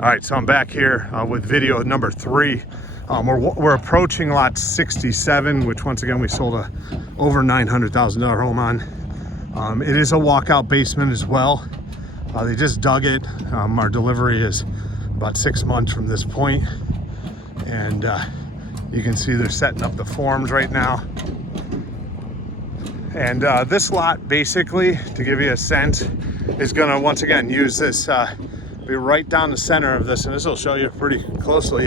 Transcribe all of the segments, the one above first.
All right, so I'm back here with video number 3. We're approaching lot 67, which once again we sold a over $900,000 home on. It is a walkout basement as well. They just dug it. Our delivery is about 6 months from this point, and you can see they're setting up the forms right now. And this lot, basically, to give you a sense, is gonna once again use this, be right down the center of this, and this will show you pretty closely.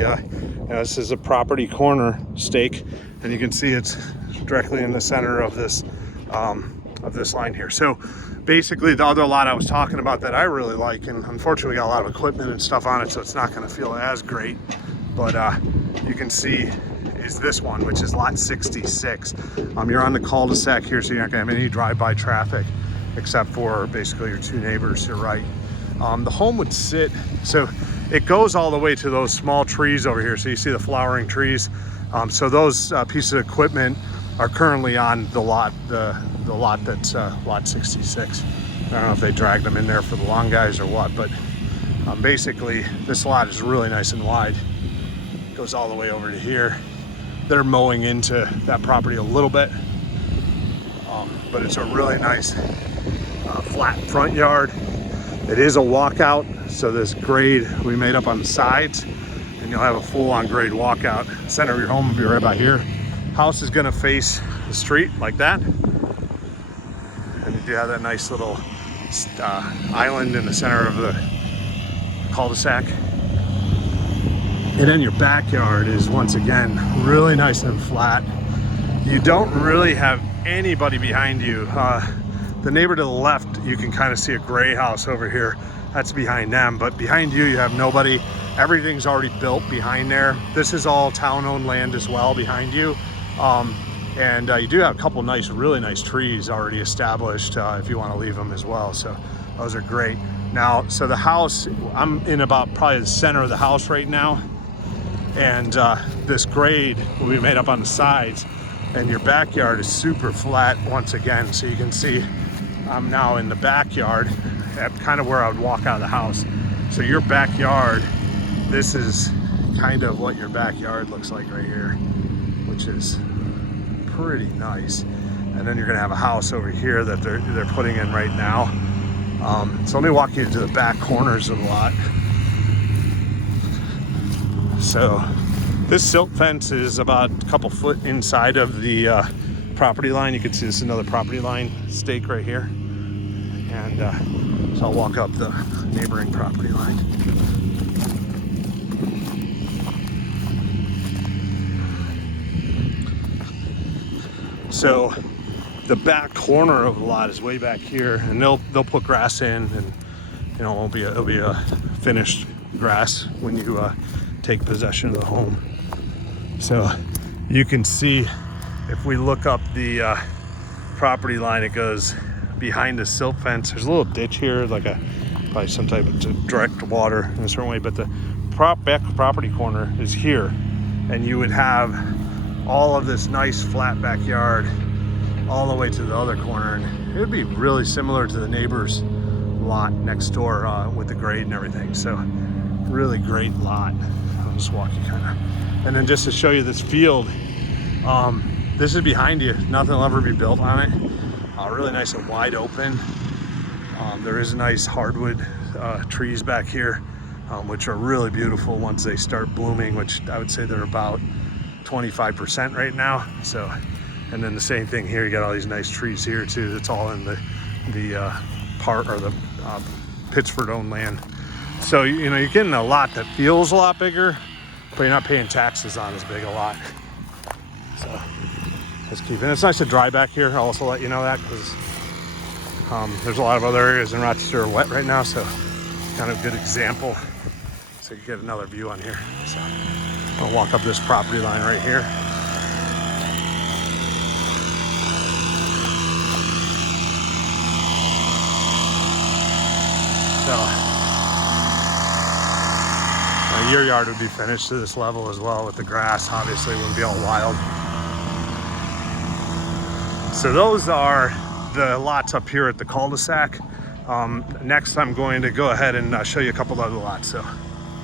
This is a property corner stake, and you can see it's directly in the center of this line here. So basically, the other lot I was talking about that I really like, and unfortunately we got a lot of equipment and stuff on it, so it's not going to feel as great, but you can see is this one, which is lot 66. You're on the cul-de-sac here, so you're not going to have any drive-by traffic except for basically your 2 neighbors to your right. The home would sit, so it goes all the way to those small trees over here. So you see the flowering trees. So those pieces of equipment are currently on the lot, the lot that's lot 66. I don't know if they dragged them in there for the long guys or what, but basically this lot is really nice and wide. It goes all the way over to here. They're mowing into that property a little bit, but it's a really nice flat front yard. It is a walkout, so this grade we made up on the sides, and you'll have a full-on grade walkout. Center of your home will be right about here. House is gonna face the street like that, and you do have that nice little island in the center of the cul-de-sac. And then your backyard is once again really nice and flat. You don't really have anybody behind you. The neighbor to the left, you can kind of see a gray house over here. That's behind them, but behind you, you have nobody. Everything's already built behind there. This is all town-owned land as well behind you. And you do have a couple nice, really nice trees already established if you want to leave them as well. So those are great. Now, so the house, I'm in about probably the center of the house right now. And this grade will be made up on the sides, and your backyard is super flat once again. So you can see I'm now in the backyard at kind of where I would walk out of the house. So your backyard, this is kind of what your backyard looks like right here, which is pretty nice. And then you're gonna have a house over here that they're putting in right now. So let me walk you to the back corners of the lot. So this silt fence is about a couple foot inside of the property line. You can see this is another property line stake right here. And so I'll walk up the neighboring property line. So the back corner of the lot is way back here, and they'll put grass in, and you know it'll be a finished grass when you take possession of the home. So you can see if we look up the property line, it goes behind the silt fence. There's a little ditch here, like probably some type of direct water in a certain way, but the back property corner is here, and you would have all of this nice flat backyard all the way to the other corner, and it would be really similar to the neighbor's lot next door with the grade and everything. So really great lot. I'll just walk you kind of, and then just to show you this field, this is behind you. Nothing will ever be built on it. Really nice and wide open. There is nice hardwood trees back here, which are really beautiful once they start blooming, which I would say they're about 25% right now. So, and then the same thing here. You got all these nice trees here too. That's all in the part or the Pittsford owned land. So you know you're getting a lot that feels a lot bigger, but you're not paying taxes on as big a lot. So let's keep it. It's nice to dry back here. I'll also let you know that because there's a lot of other areas in Rochester are wet right now, so kind of a good example. So you get another view on here. So I'll walk up this property line right here. So your yard would be finished to this level as well with the grass. Obviously, it wouldn't be all wild. So those are the lots up here at the cul-de-sac. Next, I'm going to go ahead and show you a couple other lots. So